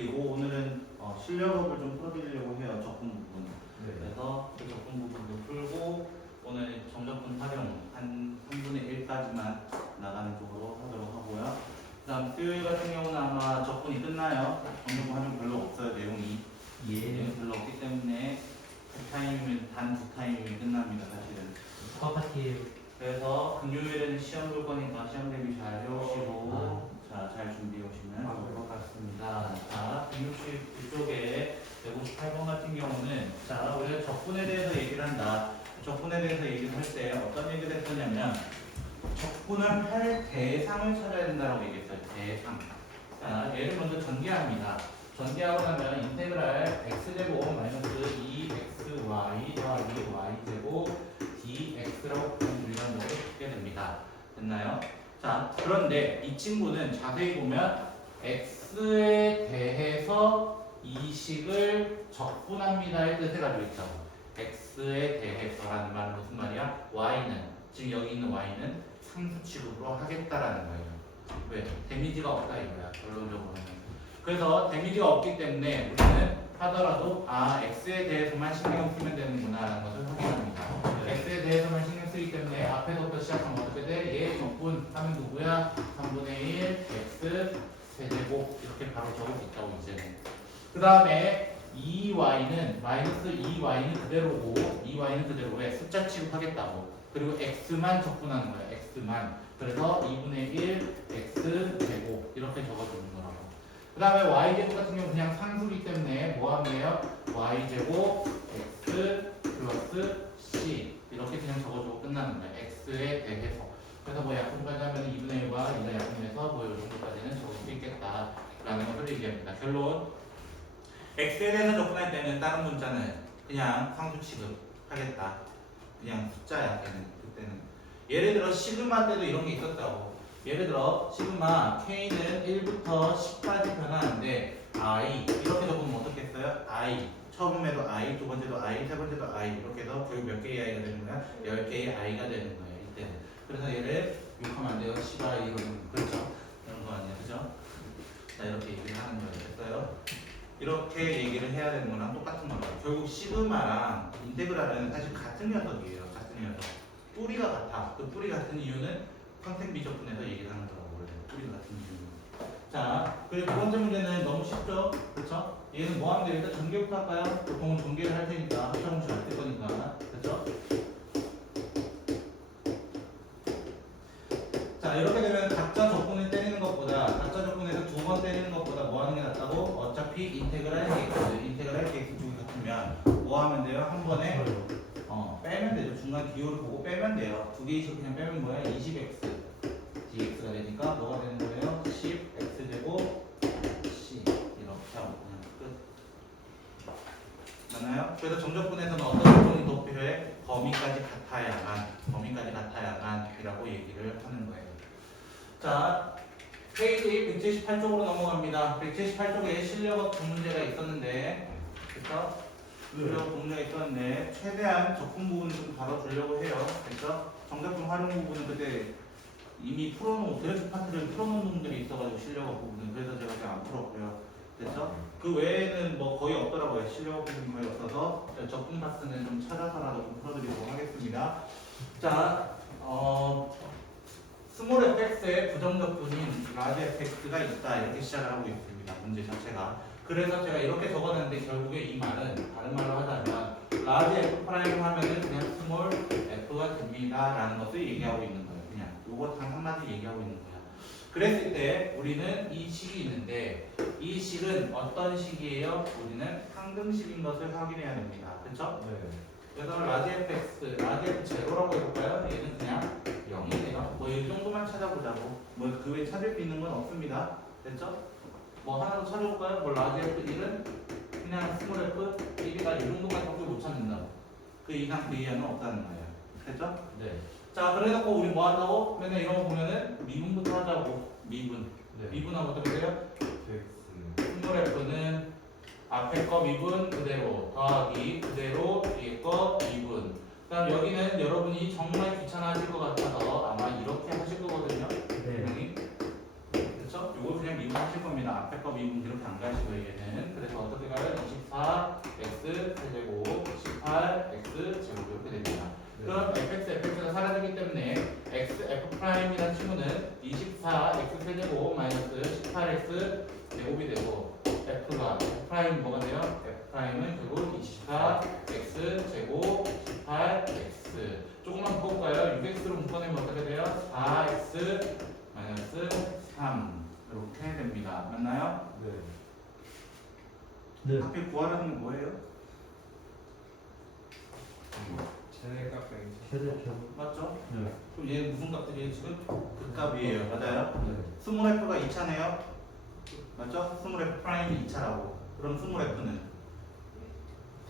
그리고 오늘은 실력업을 좀 풀어드리려고 해요. 적분 부분. 네. 그래서 그 적분 부분도 풀고 오늘 정적분 활용 한 3분의 1까지만 나가는 쪽으로 하도록 하고요. 그 다음 수요일 같은 경우는 아마 적분이 끝나요. 정적분 활용 별로 없어요. 내용이. 내용이 별로 없기 때문에 두 타임이면 단 두 타임이면 끝납니다. 사실은. 커버티. 그래서 금요일에는 시험 볼 거니까 시험 대비 잘 해오시고 자, 잘 준비해 오시면 좋을 것 같습니다. 자, 162쪽에 158번 같은 경우는 자, 우리가 적분에 대해서 얘기를 한다. 적분에 대해서 얘기를 할 때 어떤 얘기를 했었냐면 적분을 할 대상을 찾아야 된다고 얘기했어요. 대상. 자, 얘를 먼저 전개합니다. 전개하고 나면 인테그랄 x제곱 마이너스 2xy 더하기 y제곱 dx라고 우리가 뭐 듣게 됩니다. 됐나요? 자, 그런데 이 친구는 자세히 보면 x에 대해서 이 식을 적분합니다의 뜻을 가지고 있죠. x에 대해서라는 말은 무슨 말이야? y는, 지금 여기 있는 y는 상수 취급으로 하겠다라는 거예요. 왜? 데미지가 없다 이거야, 결론적으로는. 그래서 데미지가 없기 때문에 우리는 하더라도 x에 대해서만 신경 쓰면 되는구나 라는 것을 확인합니다. x에 대해서만 신경 쓰기 때문에 앞에서부터 시작하면 어떻게 돼? 얘 적분 하면 누구야? 3분의 1 x 세제곱 이렇게 바로 적을 수 있다고 이제는. 그 다음에 2y는 마이너스 2y는 그대로고 2y는 그대로 왜? 숫자 취급하겠다고. 그리고 x만 적분하는 거야. x만. 그래서 2분의 1 x 제곱 이렇게 적어주는 거라고. 그 다음에 y제곱 같은 경우 그냥 상수기 때문에 뭐 하면 돼요? y제곱 x 플러스 c 이렇게 그냥 적어주고 끝나는 거예요. x에 대해서. 그래서 뭐 약분까지 하면 2분의 1과 2가 약분해서 뭐 이 정도까지는 적을 수 있겠다라는 것을 얘기합니다. 결론 x에 대해서 접근할 때는 다른 문자는 그냥 상수 취급하겠다. 그냥 숫자야 걔는 그때는. 예를 들어 시그마 때도 이런 게 있었다고. 예를 들어 시그마 k는 1부터 10까지 변하는데 i 이렇게 적으면 어떻겠어요? i 처음에도 i, 두 번째도 i, 세 번째도 i 이렇게 해서 결국 몇 개의 i가 되는 거야? 10개의 i가 되는 거예요 이때는. 그래서 얘를 욕하면 안 돼요. 10i 이러면 그렇죠? 이런 거 아니야 그죠? 자 이렇게 얘기를 하는 거예요. 됐어요? 이렇게 얘기를 해야 되는 거랑 똑같은 거예요. 결국 시그마랑 인테그랄은 사실 같은 녀석이에요. 같은 녀석. 뿌리가 같아. 그 뿌리 같은 이유는 컨택 미적분에서 얘기를 하는 거라고 그래요. 뿌리가 같은 이유는. 자, 그리고 두 번째 문제는 너무 쉽죠? 그렇죠? 얘는 뭐 하면 돼요? 일단 전개부터 할까요? 보통은 전개를 할 테니까 합성함수 안 될 거니까. 그렇죠? 자, 이렇게 되면 각자 적분을 때리는 것보다 각자 적분에서 두 번 때리는 것보다 뭐 하는 게 낫다고? 어차피 인테그랄 dx 쪽이 같으면 뭐 하면 돼요? 한 번에 빼면 되죠. 중간 기호를 보고 빼면 돼요. 두 개씩 그냥 빼면 뭐야? 20x dx가 되니까 뭐가 되는 거예요? 10x제곱 c 이렇게 하고 그냥 끝. 맞나요? 그래서 정적분에서는 어떤 부분이 더 필요해? 범위까지 같아야만 이라고 얘기를 하는 거예요. 자, 페이지 178쪽으로 넘어갑니다. 178쪽에 실력업 두 문제가 있었는데 그래서 실력업 두 문제가 있었는데 최대한 적분 부분을 좀 다뤄주려고 해요. 그래서 정적분 활용 부분은 그때 이미 풀어놓은 그래프 파트를 풀어놓은 부분들이 있어가지고 실력업 부분은 그래서 제가 그냥 안 풀었고요. 됐죠? 그 외에는 뭐 거의 없더라고요. 실력업 부분 거의 없어서 적분 파트는 좀 찾아서라도 좀 풀어드리도록 하겠습니다. 자, 스몰 fx의 부정적분인 라지 fx가 있다 이렇게 시작을 하고 있습니다. 문제 자체가. 그래서 제가 이렇게 적어놨는데 결국에 이 말은 다른 말로 하자면 라지 f 프라임 하면은 그냥 스몰 f가 됩니다 라는 것을 얘기하고 있는 거예요. 그냥 요거 단 한마디 얘기하고 있는 거야. 그랬을 때 우리는 이 식이 있는데 이 식은 어떤 식이에요? 우리는 항등식인 것을 확인해야 됩니다. 그렇죠? 네. 그래서 라지 fx, 라지 f 제로라고 해볼까요? 얘는 그냥 0이네요. 뭐 이 정도만 찾아보자고. 뭐 그 외에 찾을 수 있는 건 없습니다. 됐죠? 뭐 하나 더 찾아볼까요? 뭐 라지 f 1은 그냥 스몰 f 1이가 이 정도만밖에 못 찾는다고. 그 이상 그 이하는 없다는 거예요. 됐죠? 네. 자, 그래놓고 우리 뭐 한다고? 맨날 이런 거 보면은 미분부터 하자고. 미분. 네. 미분하고 어떻게 돼요? fx. 스몰 f는 앞에 거 미분 그대로 더하기 그대로 뒤에 거 미분. 그다음 여기는 여러분이 정말 귀찮아하실 것 같아서 아마 이렇게 하실 거거든요. 네. 분명히. 그렇죠? 요거 그냥 미분하실 겁니다. 앞에 거 미분 이렇게 안 가시고 이게 F'이라는 친구는 24x 세제곱 마이너스 18x 제곱이 되고 F가 F' 뭐가 돼요? F'은 결국 24x 제곱 18x 조금만 묶어볼까요? 6x로 묶어내면 어떻게 돼요? 4x 마이너스 3 이렇게 됩니다. 맞나요? 네. 네. 하필 구하라는 게 뭐예요? 최대값 빼기. 최대값. 맞죠? 네. 그럼 얘 무슨 값들이에요 지금? 극값이에요. 맞아요? 네. 스몰 f가 2차네요. 맞죠? 스몰 f 프라임이 2차라고. 그럼 스몰 f는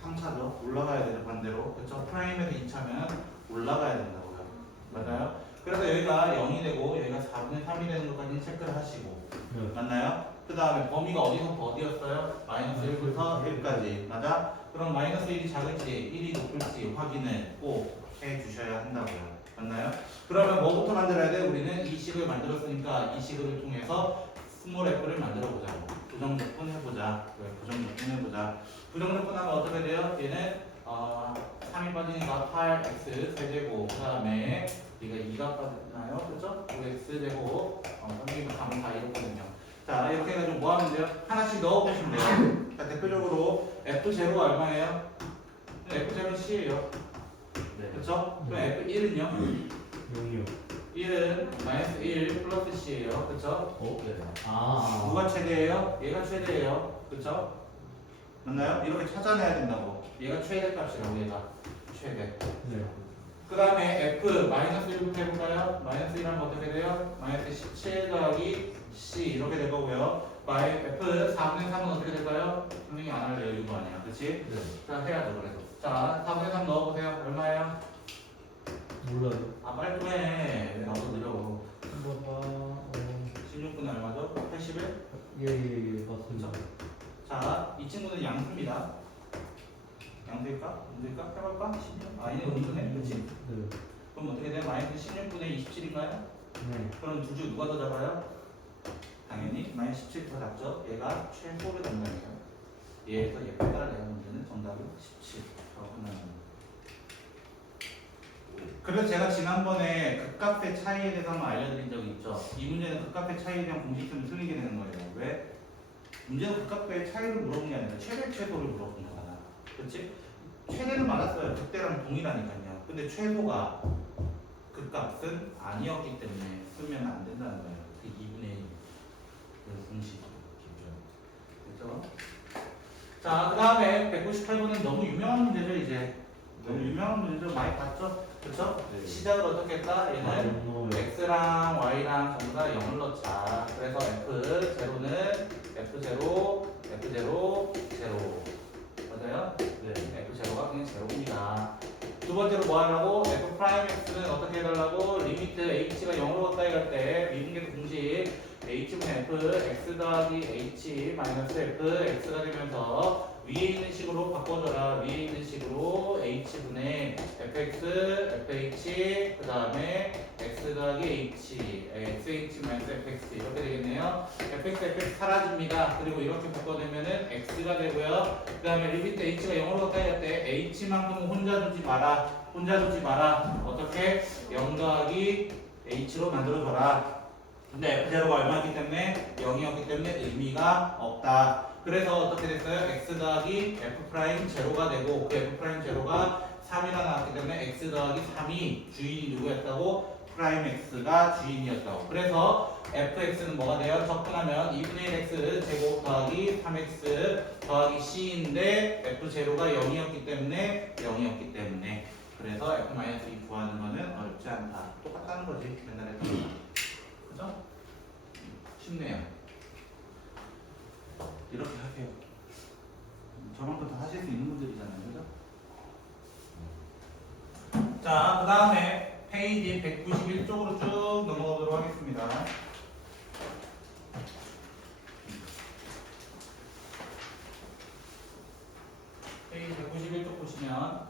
3차죠. 올라가야 되죠 반대로. 그렇죠? 프라임에서 2차면 올라가야 된다고요. 맞아요? 그래서 여기가 0이 되고 여기가 4분의 3이 되는 것까지 체크를 하시고 네. 맞나요? 그 다음에 범위가 어디서부터 어디였어요? 마이너스 1부터 1까지 맞아? 그럼 마이너스 1이 작을지 1이 높을지 확인을 꼭 해주셔야 한다고요. 맞나요? 그러면 뭐부터 만들어야 돼? 우리는 이 식을 만들었으니까 이 식을 통해서 스몰 f를 만들어보자. 부정적분 해보자. 왜? 부정적분 해보자. 부정적분 하면 어떻게 돼요? 얘는 3이 빠지니까 8x 세제곱 그 다음에 이가 2가 빠지나요? 그렇죠? 5x 제곱 선생님은 감을 다 잃었거든요. 자 이렇게 해가지고 뭐 하면 돼요? 하나씩 넣어보시면 돼요. 자 대표적으로 f0가 얼마예요? f0는 c예요. 네. 그렇죠? 그럼 f1은요? 0이요. 1은 마이너스 1 플러스 c예요. 그렇죠? 네. 아. 누가 최대예요? 얘가 최대예요. 그렇죠? 맞나요? 이렇게 찾아내야 된다고. 얘가 최대값이라고 얘가 최대. 네. 그 다음에 f 마이너스 1부터 해볼까요? 마이너스 1 하면 어떻게 돼요? 마이너스 17 더하기 c 이렇게 될 거고요. f 4분의 3은 어떻게 될까요? 선생님이 안 할래요. 이거 아니야. 그치? 네. 자 해야죠 그래서. 자 4분의 3 넣어보세요. 얼마예요? 몰라요. 아 빨리 좀 해. 왜 나도 느려. 한번 봐. 16분은 얼마죠? 81? 예, 맞습니다. 자, 이 친구는 양수입니다. 양수일까? 문제일까? 해볼까? 16? 아, 얘는 음수네. 그치? 네. 그럼 어떻게 돼요? 마이너스 16분의 27인가요? 네. 그럼 두 줄 누가 더 잡아요? 당연히 마이너스 17 더 잡죠? 얘가 최소를 담당해요. 얘에서 얘 빼달래요. 문제는 정답은 17. 그래서 제가 지난번에 극값의 차이에 대해서 한번 알려드린 적이 있죠. 이 문제는 극값의 차이에 대한 공식점을 틀리게 되는 거예요. 왜? 문제는 극값의 차이를 물어본 게 아니라 최대 최소를 물어본 거잖아. 그렇지? 최대는 맞았어요. 극대랑 동일하니까요. 근데 최소가 극값은 아니었기 때문에 쓰면 안 된다는 거예요. 그 2분의 1. 그래서 공식. 그렇죠? 자, 그 다음에 198번은 너무 유명한 문제죠, 이제. 너무 유명한 문제죠. 많이 봤죠? 그렇죠? 네. 시작을 어떻게 했다? 얘는 x랑 y랑 전부 다 0을 넣자. 그래서 f0는 f0, f0, 0. 맞아요? 네. f0가 그냥 0입니다. 두 번째로 뭐 하려고? f'x는 어떻게 해달라고? 리미트 h가 0으로 가까이 갈 때 미분계 공식 h분의 f, x 더하기 h 마이너스 f, x가 되면서 위에 있는 식으로 바꿔줘라. 위에 있는 식으로 h분의 fx, fh, 그 다음에 x 더하기 h, xh 마이너스 fx 이렇게 되겠네요. fx, fx 사라집니다. 그리고 이렇게 바꿔내면은 x가 되고요. 그 다음에 리미트 h가 0으로 가까이 갈 때 h만큼 혼자 두지 마라. 혼자 두지 마라. 어떻게? 0 더하기 h로 만들어줘라. 근데 f0가 얼마였기 때문에 0이었기 때문에 의미가 없다. 그래서 어떻게 됐어요? x 더하기 f'0가 되고 그 f'0가 3이라 나왔기 때문에 x 더하기 3이 주인이 누구였다고? 프라임 x가 주인이었다고. 그래서 fx는 뭐가 돼요? 접근하면 2분의 1x 제곱 더하기 3x 더하기 c인데 f0가 0이었기 때문에 0이었기 때문에 그래서 f-2 구하는 거는 어렵지 않다. 똑같다는 거지. 맨날 했던 거랑. 그죠? 쉽네요. 이렇게 하세요. 저만큼 다 하실 수 있는 분들이잖아요. 그죠? 자, 그 다음에 페이지 191쪽으로 쭉 넘어가도록 하겠습니다. 페이지 191쪽 보시면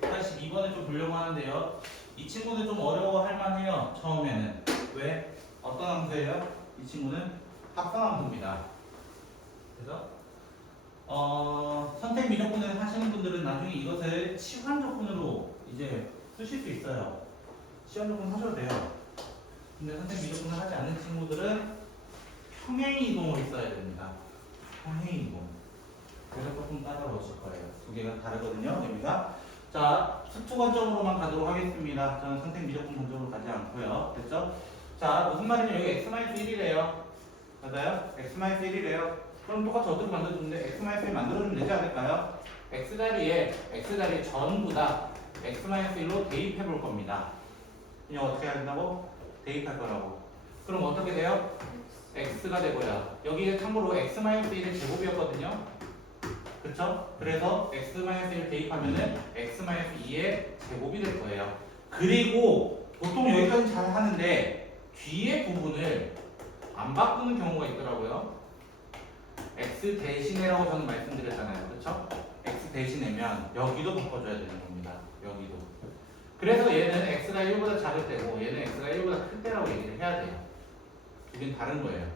182번을 좀 보려고 하는데요. 이 친구는 좀 어려워할 만해요. 처음에는. 왜? 어떤 함수예요? 이 친구는 합성함수입니다. 그래서 선택 미적분을 하시는 분들은 나중에 이것을 치환 적분으로 이제 쓰실 수 있어요. 시험 적분 하셔도 돼요. 근데 선택 미적분을 하지 않는 친구들은 평행 이동을 써야 됩니다. 평행 이동. 그래서 조금 까다로우실 거예요. 두 개가 다르거든요. 여기가. 자, 특수 관점으로만 가도록 하겠습니다. 저는 선택 미적분 관점으로 가지 않고요. 됐죠? 자, 무슨 말이냐? 여기 x-1이래요. 맞아요? x-1이래요. 그럼 똑같이 어떻게 만들어주는데 x-1 만들어주면 되지 않을까요? x자리에 전부 다 x-1로 대입해 볼 겁니다. 그냥 어떻게 해야 된다고? 대입할 거라고. 그럼 어떻게 돼요? x가 되고요. 여기에 참고로 x-1의 제곱이었거든요. 그쵸? 그래서 x-1 대입하면은 x-2의 제곱이 될 거예요. 그리고 보통 여기까지 잘 하는데 뒤에 부분을 안 바꾸는 경우가 있더라고요. x 대신에라고 저는 말씀드렸잖아요. 그쵸? x 대신에면 여기도 바꿔줘야 되는 겁니다. 여기도. 그래서 얘는 x가 1보다 작을 때고 얘는 x가 1보다 클 때라고 얘기를 해야 돼요. 두 개는 다른 거예요.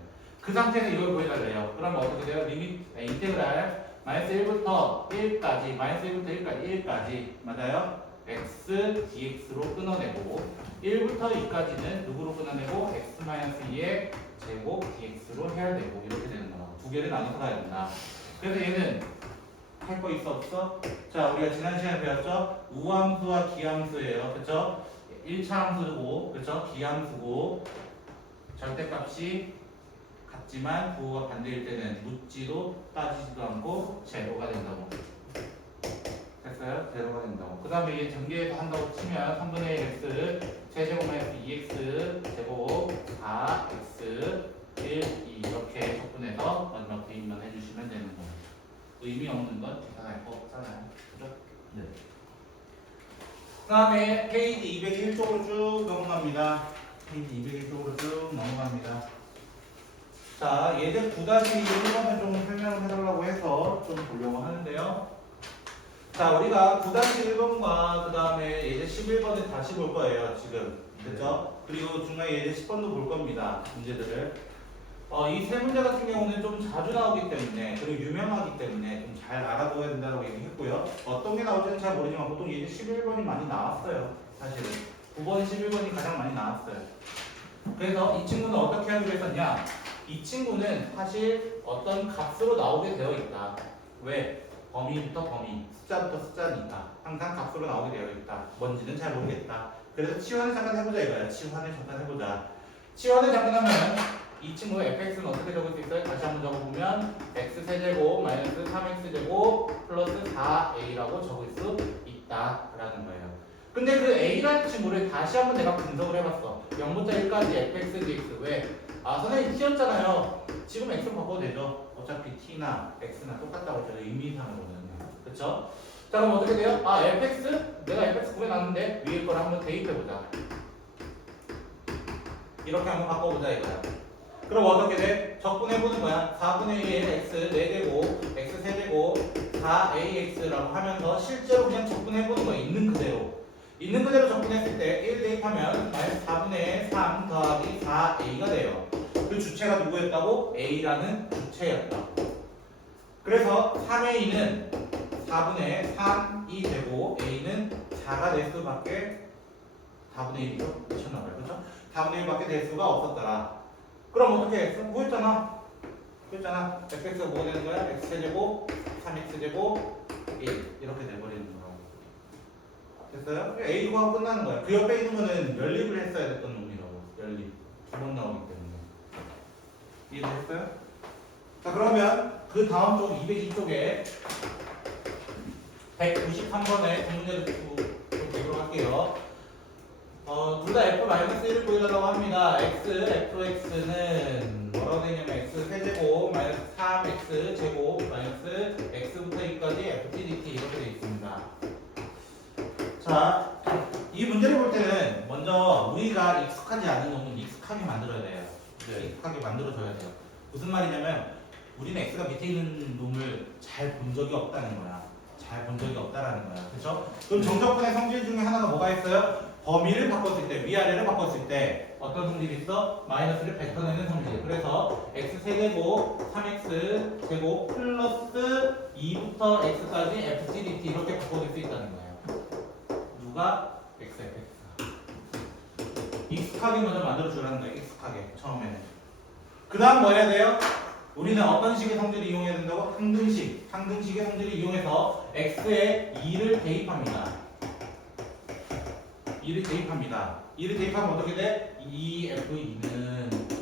그 상태에서 이걸 구해달래요. 그러면 어떻게 돼요? 인테그랄 -1부터 1까지 -1부터 1까지 맞아요? x dx로 끊어내고 1부터 2까지는 누구로 끊어내고 x-2의 제곱 dx로 해야 되고 이렇게 되는 거라고. 두 개를 나눠서 가야 된다. 그래서 얘는 할 거 있어 없어? 자, 우리가 지난 시간에 배웠죠? 우함수와 기함수예요. 그쵸? 1차 함수고, 그쵸? 기함수고, 절대값이 같지만 부호가 반대일 때는 묻지도 따지지도 않고 제로가 된다고. 됐어요? 제로가 된다고. 그 다음에 얘 전개해서 한다고 치면 3분의 1 x 세제곱 마이너스 2x 제곱 4x 1, 2 이렇게 적분해서 마지막 대입만 해주시면 되는 거예요. 의미 없는 건 계산할 거 없잖아요. 그죠? 네. 그 다음에 페이지 201쪽으로 쭉 넘어갑니다. 페이지 201쪽으로 쭉 넘어갑니다. 자, 예제 9-1번을 좀 설명을 해달라고 해서 좀 보려고 하는데요. 자, 우리가 9-1번과 그 다음에 예제 11번을 다시 볼 거예요, 지금. 됐죠? 그리고 중간에 예제 10번도 볼 겁니다, 문제들을. 이 세 문제 같은 경우는 좀 자주 나오기 때문에 그리고 유명하기 때문에 좀 잘 알아둬야 된다고 얘기했고요. 어떤 게 나올지는 잘 모르지만 보통 예제 11번이 많이 나왔어요. 사실은 9번, 11번이 가장 많이 나왔어요. 그래서 이 친구는 어떻게 하기로 했었냐? 이 친구는 사실 어떤 값으로 나오게 되어 있다. 왜? 범위부터 범위, 숫자부터 숫자니까 항상 값으로 나오게 되어 있다. 뭔지는 잘 모르겠다. 그래서 치환을 잠깐 해보자 이거야. 치환을 잠깐 해보자. 치환을 잠깐 하면 이 친구 fx는 어떻게 적을 수 있어요? 다시 한번 적어보면 x세제곱 마이너스 3x제곱 플러스 4a라고 적을 수 있다라는 거예요. 근데 그 a라는 친구를 다시 한번 내가 분석을 해봤어. 0부터 1까지 fx dx. 왜? 선생님 t였잖아요. 지금 x로 바꿔도 되죠. 어차피 t나 x나 똑같다고 했잖아요. 의미상으로는. 그쵸? 자, 그럼 어떻게 돼요? fx? 내가 fx 구해놨는데 위에 거를 한번 대입해보자. 이렇게 한번 바꿔보자 이거야. 그럼 어떻게 돼? 적분해보는 거야. 4분의 1 x 4제곱 x 세제곱 4ax라고 하면서 실제로 그냥 적분해보는 거야. 있는 그대로. 있는 그대로 적분했을 때 1 대입하면 마이너스 4분의 3 더하기 4a가 돼요. 그 주체가 누구였다고? a라는 주체였다고. 그래서 3a는 4분의 3이 되고 a는 4가 될 수밖에 4분의 1이죠? 미쳤나봐요. 그렇죠? 4분의 1밖에 될 수가 없었더라. 그럼 어떻게 했어? 구했잖아. fx가 뭐가 되는 거야? x제곱 3x제곱 1 이렇게 돼버리는 거라고. 됐어요? a 구하고 끝나는 거야. 그 옆에 있는 거는 연립을 했어야 됐던 놈이라고. 연립. 두 번 나오기 때문에. 이해됐어요? 자, 그러면 그 다음 쪽 202쪽에 193번에 문제를 좀 보도록 할게요. 둘 다 f-1을 구해달라고 합니다. fx는 뭐라고 되냐면 x 세제곱 마이너스 3x 제곱 마이너스 x부터 2까지 ft/dt 이렇게 되어 있습니다. 자, 이 문제를 볼 때는 먼저 우리가 익숙하지 않은 놈은 익숙하게 만들어야 돼요. 네. 익숙하게 만들어줘야 돼요. 무슨 말이냐면 우리는 x가 밑에 있는 놈을 잘 본 적이 없다는 거야. 잘 본 적이 없다라는 거야. 그렇죠? 그럼 정적분의 성질 중에 하나가 뭐가 있어요? 범위를 바꿨을 때, 위아래를 바꿨을 때 어떤 성질이 있어? 마이너스를 뱉어내는 성질. 그래서 x 세제곱 3x 제곱 플러스 2부터 x까지 fcdt 이렇게 바꿔줄 수 있다는 거예요. 누가? xfx가. 익숙하게 먼저 만들어주라는 거예요. 익숙하게 처음에는. 그 다음 뭐 해야 돼요? 우리는 어떤 식의 성질을 이용해야 된다고? 항등식의 성질을 이용해서 x에 2를 대입합니다. 2를 대입하면 어떻게 돼? 2f2는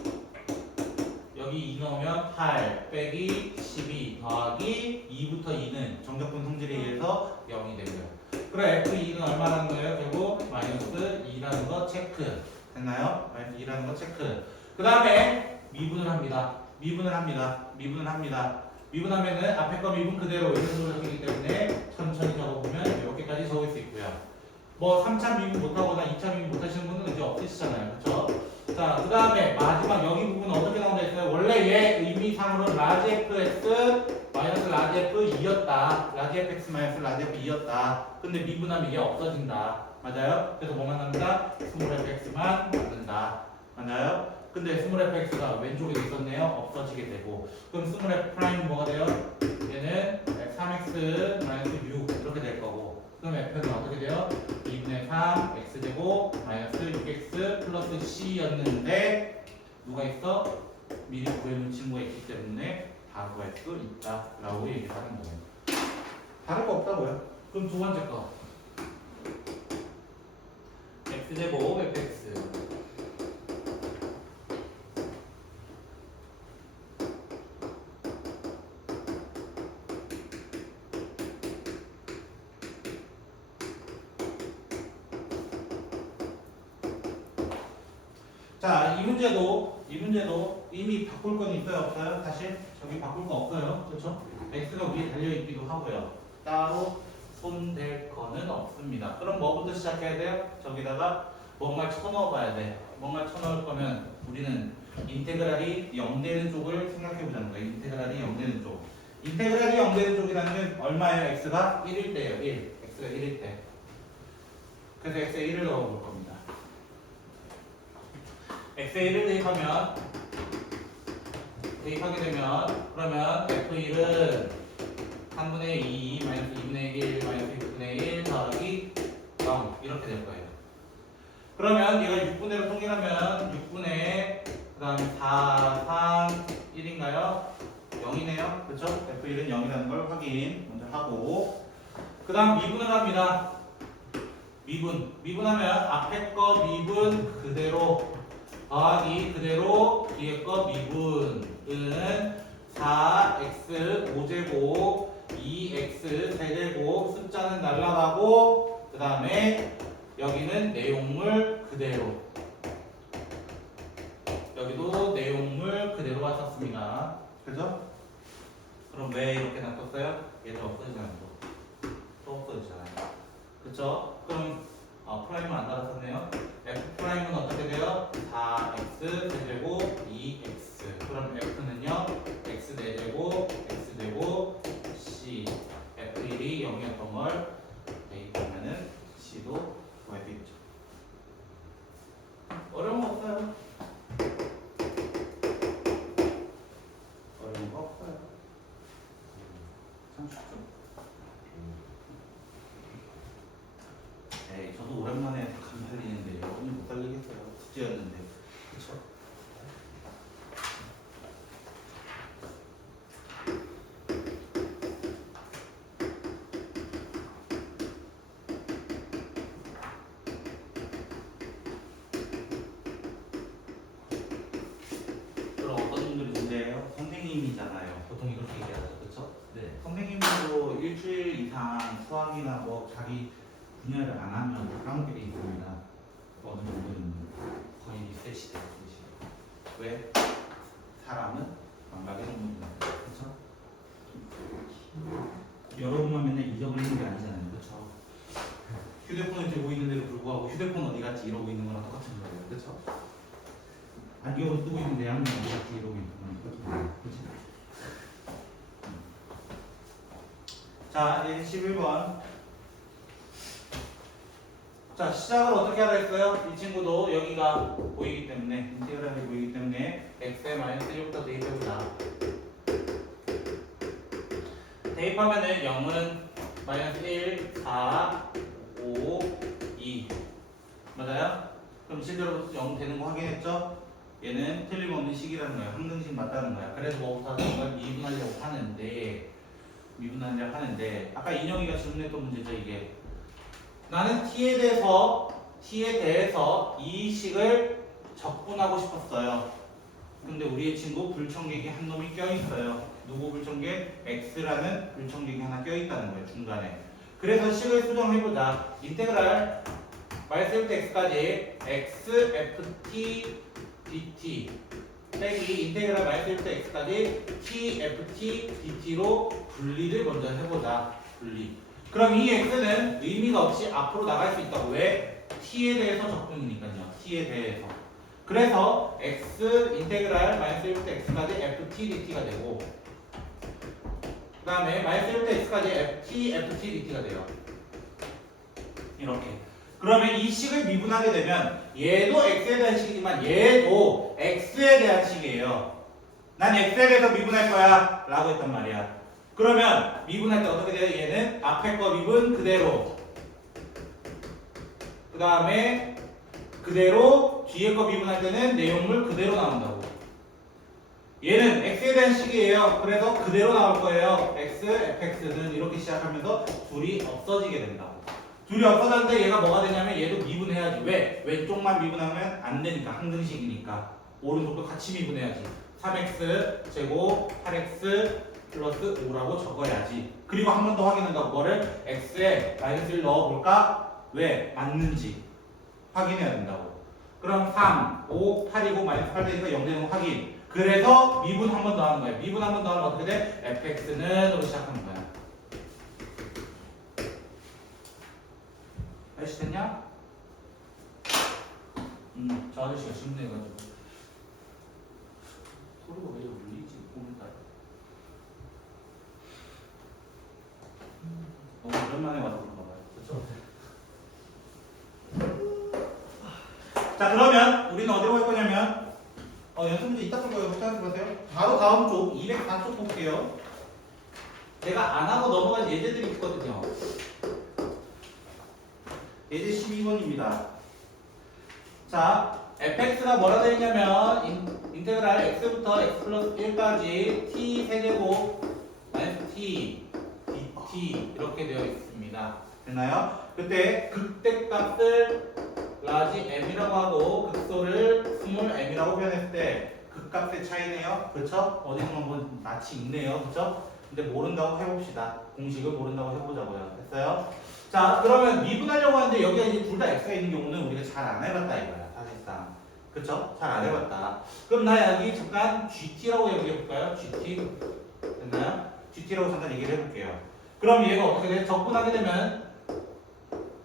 여기 2 넣으면 8 빼기 12 더하기 2부터 2는 정적분 성질에 의해서 0이 되고요. 그래 f2는 얼마라는 거예요? 결국 마이너스 2라는 거 체크. 됐나요? 마이너스 2라는 거 체크. 그 다음에 미분을 합니다. 미분하면은 앞에 거 미분 그대로 이런 식으로 적히기 때문에 천천히 적어보면 이렇게까지 적을 수 있고요. 뭐 3차 미분 못하거나 2차 미분 못하시는 분은 이제 없으시잖아요. 그쵸? 자, 그 다음에 마지막 여기 부분은 어떻게 나온다 했어요? 원래 얘 의미상으로 라지 fx 마이너스 라지 f2였다. 라지 fx 마이너스 라지 f2였다. 근데 미분하면 이게 없어진다. 맞아요? 그래서 뭐만 남는다? 스몰 fx만 남는다. 맞아요? 근데 스몰 fx가 왼쪽에 있었네요. 없어지게 되고. 그럼 스몰 f 프라임 뭐가 돼요? 얘는 3x 마이너스 6 이렇게 될 거고. 그럼 f는 어떻게 돼요? 2분의 3 x제곱 마이너스 6x 플러스 c였는데 누가 있어? 미리 구해놓은 친구가 있기 때문에 다 구할 수 있다 라고 얘기를 하는 거예요. 다를 거 없다고요? 그럼 두 번째 거 x제곱 fx 자, 이 문제도 이미 바꿀 건 있어요, 없어요? 사실 저기 바꿀 거 없어요, 그렇죠? x가 위에 달려 있기도 하고요. 따로 손댈 거는 없습니다. 그럼 뭐부터 시작해야 돼요? 저기다가 뭔가 쳐넣어봐야 돼. 뭔가 쳐넣을 거면 우리는 인테그랄이 0되는 쪽을 생각해 보자는 거예요. 인테그랄이 0되는 쪽. 인테그랄이 0되는 쪽이라는 건 얼마예요? x가 1일 때예요. 1. x가 1일 때. 그래서 x에 1을 넣어볼 겁니다. x에 1을 대입하게 되면 그러면 f1은 3분의 2 마이너스 2분의 1 마이너스 6분의 1 더하기 0 이렇게 될 거예요. 그러면 얘가 6분의로 통일하면 6분의 그 다음에 4, 3, 1인가요? 0이네요. 그렇죠? f1은 0이라는 걸 확인 먼저 하고 그 다음 미분을 합니다. 미분하면 앞에 거 미분 그대로 더하기 그대로 뒤에 거 미분은 4x 5제곱 2x 세제곱 숫자는 날라가고 그 다음에 여기는 내용물 그대로 여기도 내용물 그대로가 썼습니다. 그죠? 그럼 왜 이렇게 놔뒀어요? 얘도 없어지잖아요. 또 없어지잖아요. 그쵸? 그럼 프라임은 안 달았었네요. f 프라임은 어떻게 돼요? 4x 세제곱 2x. 그럼 f는요? x 4제곱 x 제곱 c. f1이 0이었던 걸 대입하면은 c도 구할 수 있죠. 어려운 거 없어요. 어려운 거 없어요. 참 쉽죠. 에이, 저도 오랜만에 감 살리는데 여러분이 못 살리겠어요. 숙제였는데. 그쵸? 그럼 어떤 분들이 문제예요? 선생님이잖아요. 보통 이렇게 얘기하죠. 그쵸? 네. 선생님도 일주일 이상 수학이나 뭐 자기 분야를 안 하면 까먹게 돼 있습니다. 어느 정도는 거의 리셋이 되고 계시죠. 왜? 사람은 망각의 동물입니다. 그렇죠? 여러분만 맨날 잊어버리는 게 아니잖아요. 그렇죠? 휴대폰을 들고 있는데도 불구하고 휴대폰 어디 갔지 이러고 있는 거랑 똑같은 거예요. 그렇죠? 안경을 쓰고 있는데 양면 어디 갔지 이러고 있는 거랑 똑같은 거예요. 그렇죠? 자, 이제 11번. 자, 시작을 어떻게 하라 했어요? 이 친구도 여기가 보이기 때문에 인테그랄이 보이기 때문에 x에 마이너스 1부터 대입해보자. 대입하면은 0은 마이너스 1, 4, 5, 2 맞아요? 그럼 실제로 0 되는 거 확인했죠? 얘는 틀림없는 식이라는 거야. 항등식 맞다는 거야. 그래서 뭐부터 하는 걸 미분하려고 하는데 아까 인영이가 질문했던 문제죠 이게. 나는 t에 대해서 이 식을 적분하고 싶었어요. 근데 우리의 친구 불청객이 한 놈이 껴있어요. 누구 불청객? x라는 불청객이 하나 껴있다는 거예요 중간에. 그래서 식을 수정해보자. 인테그랄 마이너스 x까지 x ft dt 빼기 인테그랄 마이너스 x까지 t ft dt로 분리를 먼저 해보자. 분리. 그럼 이 x는 의미가 없이 앞으로 나갈 수 있다고. 왜? t에 대해서 적분이니까요. t에 대해서. 그래서 x 인테그랄 마이너스 1부터 x까지 ft dt가 되고 그 다음에 마이너스 1부터 x까지 ft dt가 돼요. 이렇게. 그러면 이 식을 미분하게 되면 얘도 x에 대한 식이지만 얘도 x에 대한 식이에요. 난 x에 대해서 미분할 거야 라고 했단 말이야. 그러면 미분할 때 어떻게 돼요? 얘는 앞에 거 미분 그대로 그 다음에 그대로 뒤에 거 미분할 때는 내용물 그대로 나온다고. 얘는 x에 대한 식이에요. 그래서 그대로 나올 거예요. x, fx는 이렇게 시작하면서 둘이 없어지게 된다고. 둘이 없어졌는데 얘가 뭐가 되냐면 얘도 미분해야지. 왜? 왼쪽만 미분하면 안 되니까. 항등식이니까. 오른쪽도 같이 미분해야지. 3x 제곱 8x 플러스 5라고 적어야지. 그리고 한 번 더 확인한다고. 뭐를? x에 마이너스를 넣어볼까? 왜? 맞는지 확인해야 된다고. 그럼 3, 5, 8이고 마이너스 8 되니까 0 되는 거 확인. 그래서 미분 한 번 더 하는 거예요. 미분 한 번 더 하면 어떻게 돼? fx는으로 시작하는 거야. 알겠냐? 저 아저씨가 질문해가지고 소리가 왜 울리지? 오늘따라 너무 오랜만에 와서 그런가 봐요. 그렇죠? 자 그러면 우리는 어디로 갈 거냐면 연습 문제 이따 쓸 거예요. 걱정하지 마세요. 바로 다음 쪽 204쪽 볼게요. 내가 안 하고 넘어간 예제들이 있거든요. 예제 12번입니다. 자, fx가 뭐라 되어 있냐면 인테그랄 x부터 x 플러스 1까지 t 세제곱 마이너스 t dt 이렇게 되어 있습니다. 됐나요? 그때 극대값을 라지 m이라고 하고 극소를 스몰 m이라고 표현했을 때 극값의 차이네요. 그렇죠? 어디서 한번 낯이 있네요. 그렇죠? 근데 모른다고 해봅시다. 공식을 모른다고 해보자고요. 됐어요? 자 그러면 미분하려고 하는데 여기가 이제 둘 다 x가 있는 경우는 우리가 잘 안 해봤다 이거야. 사실상. 그쵸? 잘 안 해봤다. 그럼 나 여기 잠깐 GT라고 얘기해볼까요? GT 됐나요? GT라고 잠깐 얘기를 해볼게요. 그럼 얘가 어떻게 돼? 적분하게 되면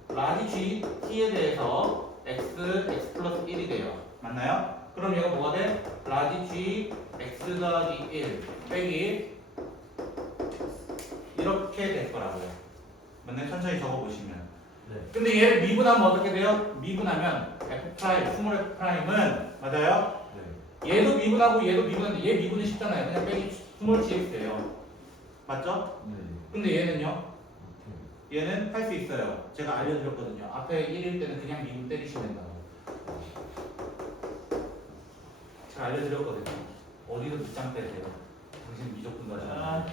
라지 G, T에 대해서 x 플러스 1이 돼요. 맞나요? 그럼 얘가 뭐가 돼? 라지 G, x 더하기 1 빼기 이렇게 될 거라고요. 맞나요? 천천히 적어보시면. 네. 근데 얘를 미분하면 어떻게 돼요? 미분하면 f', 스몰 f'은 맞아요? 네. 얘도 미분하고 얘도 미분하는데 얘 미분은 쉽잖아요. 그냥 빼기 스몰 gx예요. 맞죠? 네. 근데 얘는요? 얘는 할 수 있어요. 제가 알려드렸거든요. 앞에 1일 때는 그냥 미분 때리시면 된다고. 제가 알려드렸거든요. 어디서 밑장 빼세요. 당신 미적분 가잖아.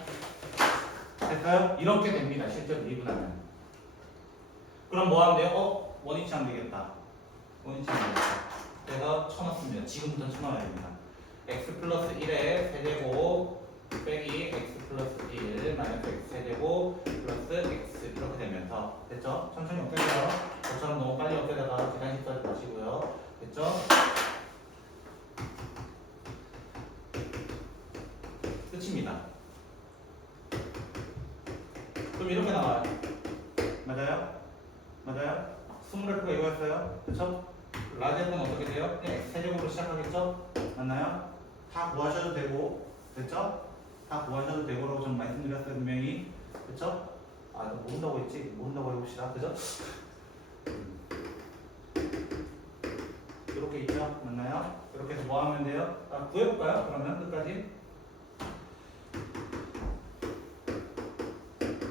됐어요? 이렇게 됩니다. 실제로 미분하면. 그럼 뭐 하면 돼요? 원위치 하면 되겠다. 원위치 하면 되겠다. 그래서 쳐넣습니다. 지금부터 쳐넣어야 됩니다. x 플러스 1의 세제곱 빼기 x 플러스 1 마이너스 x 세제곱 플러스 x 이렇게 되면서 됐죠? 천천히 없애세요. 저처럼 너무 빨리 없애다가 계산 식사하지 마시고요. 됐죠? 끝입니다. 그럼 이렇게 나와요. 맞아요? 맞아요? 스몰 f가 이거였어요. 그쵸? 라지 f는 어떻게 돼요? 네, 세제곱으로 시작하겠죠? 맞나요? 다 구하셔도 되고 됐죠? 다 구하셔도 되고라고 좀 말씀드렸어요 분명히. 그쵸? 아, 너 모른다고 했지? 모른다고 해봅시다. 그죠? 이렇게 있죠? 맞나요? 이렇게 해서 뭐 하면 돼요? 아, 구해볼까요? 그러면 끝까지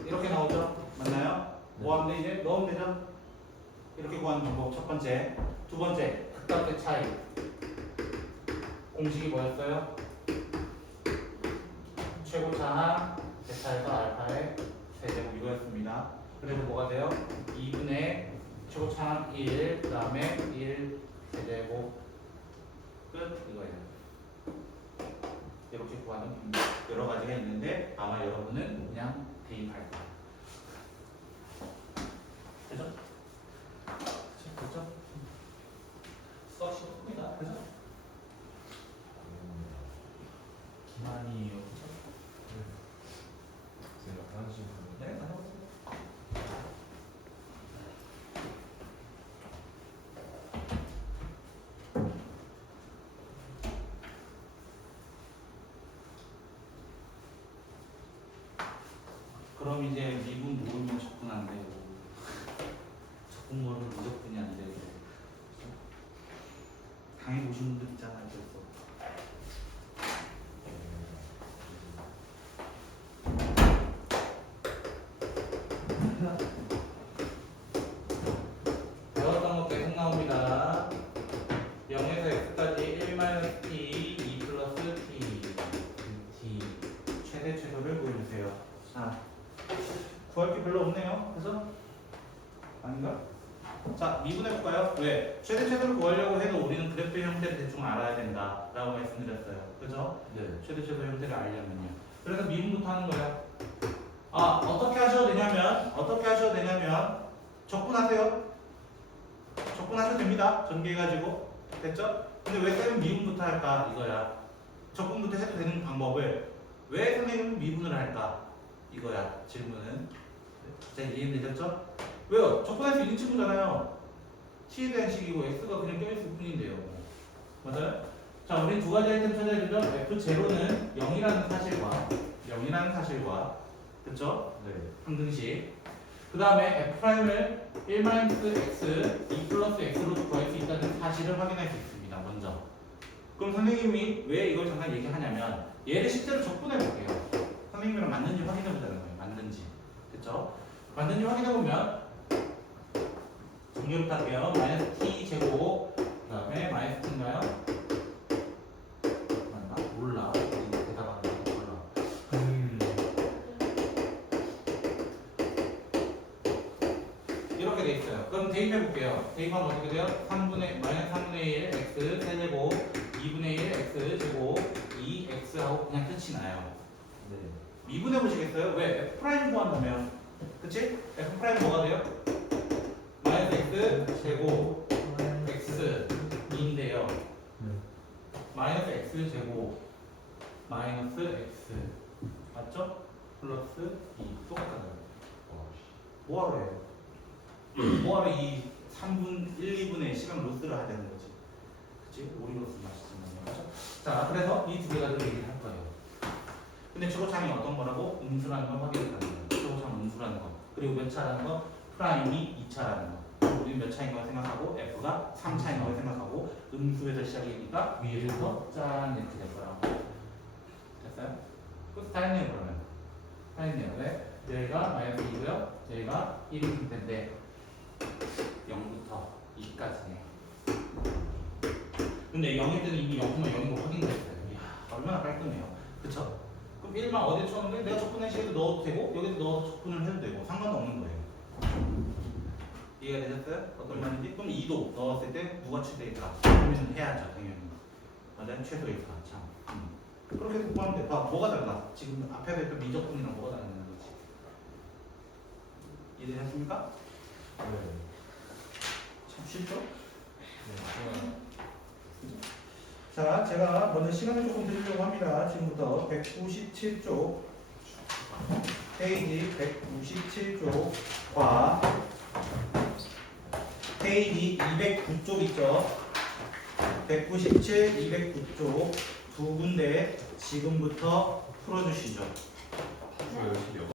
이렇게 나오죠? 맞나요? 뭐 하면 돼 이제? 넣으면 되죠? 이렇게 구하는 방법 첫 번째. 두 번째 X값의 차이. 공식이 뭐였어요? 최고차항 베타에서 알파의 세제곱 이거였습니다. 그래서 뭐가 돼요? 2분의 최고차항 1, 그 다음에 1 세제곱 끝 이거예요. 이렇게 구하는 여러 가지가 있는데 아마 여러분은 그냥 대입할 거예요. 그죠? 그죠? 수학 쉽습니다. 그죠? 기만이에요. 그죠? 생각하시는 네, 나눠보세요. 그럼 이제 미분 모르면 접근 안 되고 접근 모르면 무접근이 안 되고 당해보신 분들 있잖아요. 그래서 배웠던 거 계속 나옵니다. 0에서 x까지 1 t, 2 플러스 t, t 최대 최소를 구해주세요. 자, 구할 게 별로 없네요. 그죠? 아닌가? 자, 미분해볼까요? 왜? 최대 최소를 구하려고 해도 우리는 그래프 형태를 대충 알아야 된다 라고 말씀드렸어요. 그죠? 네. 최대 최소 형태를 알려면요. 그래서 미분부터 하는 거예요. 아, 어떻게 하셔도 되냐면 적분하세요. 적분하셔도 됩니다. 전개해가지고. 됐죠? 근데 왜 쌤은 미분부터 할까? 이거야. 적분부터 해도 되는 방법을 왜 선생님은 미분을 할까? 이거야. 질문은. 자, 이해되셨죠? 왜요? 적분할 수 있는 친구잖아요. t에 대한 식이고 x가 그냥 껴있을 뿐인데요. 맞아요? 자, 우리 두 가지 아이템 찾아야 되죠? f0는 0이라는 사실과 그쵸? 네. 항등식. 그 다음에 f'을 1-x, 2 플러스 x로 구할 수 있다는 사실을 확인할 수 있습니다. 먼저. 그럼 선생님이 왜 이걸 잠깐 얘기하냐면 얘를 실제로 적분해 볼게요. 선생님이랑 맞는지 확인해 보자는 거예요. 맞는지. 그쵸? 맞는지 확인해 보면 정리부터 할게요. 마이너스 t 제곱 그 다음에 마이너스 t인가요? 맞나? 몰라. 대답 안 해. 몰라. 이렇게 돼 있어요. 그럼 대입해 볼게요. 대입하면 어떻게 돼요? 3분의 마이너스 3분의 1 x 세제곱 2분의 1 x 제곱 2x하고 그냥 끝이 나요. 네. 미분해 보시겠어요? 왜? f 프라임 구한다면, 그치? f 프라임 뭐가 돼요? 마이너스 x 제곱 x 2인데요. 마이너스 x 제곱 마이너스 x 맞죠? 플러스 2 똑같잖아요. 뭐하러 해요? 뭐하러 이 3분 1, 2분의 시간 로스를 하자는 거지. 그치? 오리 로스 맛있지만요. 맞죠? 자, 그래서 이 두 개가 좀 얘기를 할 거예요. 근데 최고차항이 어떤 거라고? 음수라는 걸 확인했다는 거예요. 최고차항 음수라는 거. 그리고 몇 차라는 거? 프라임이 2차라는 거. 우리는 몇 차인 걸 생각하고 F가 3차인 걸 생각하고 음수에서 시작이니까 위에서 짠 이렇게 될 거라고. 됐어요? 끝 다 했네요. 그러면 다 했네요. 왜? 여기가 마이너스 2고요. 여기가 1인 텐데 0부터 2까지네. 근데 0일 때는 이미 0,0인 거 확인됐어요. 이야, 얼마나 깔끔해요. 그쵸? 그럼 1만 어디에 쳤는데 내가 적분의 식에도 넣어도 되고 여기도 넣어서 적분을 해도 되고 상관없는 거예요. 이해가 되셨어요? 어떤 말인지? 그럼 2도 넣었을 때 누가 최대일까? 고민은 해야죠, 당연히. 맞아요? 최소일까? 참. 그렇게 구하면 돼. 봐, 뭐가 달라? 지금 앞에 뱉던 미적분이랑 뭐가 다르냐는 거지. 이해되셨습니까? 네. 참 쉽죠? 네. 자, 제가 먼저 시간을 조금 드리려고 합니다. 지금부터 197쪽 페이지 197쪽과 페이지 209쪽 있죠? 197, 209쪽 두 군데 지금부터 풀어주시죠. 학교 열심히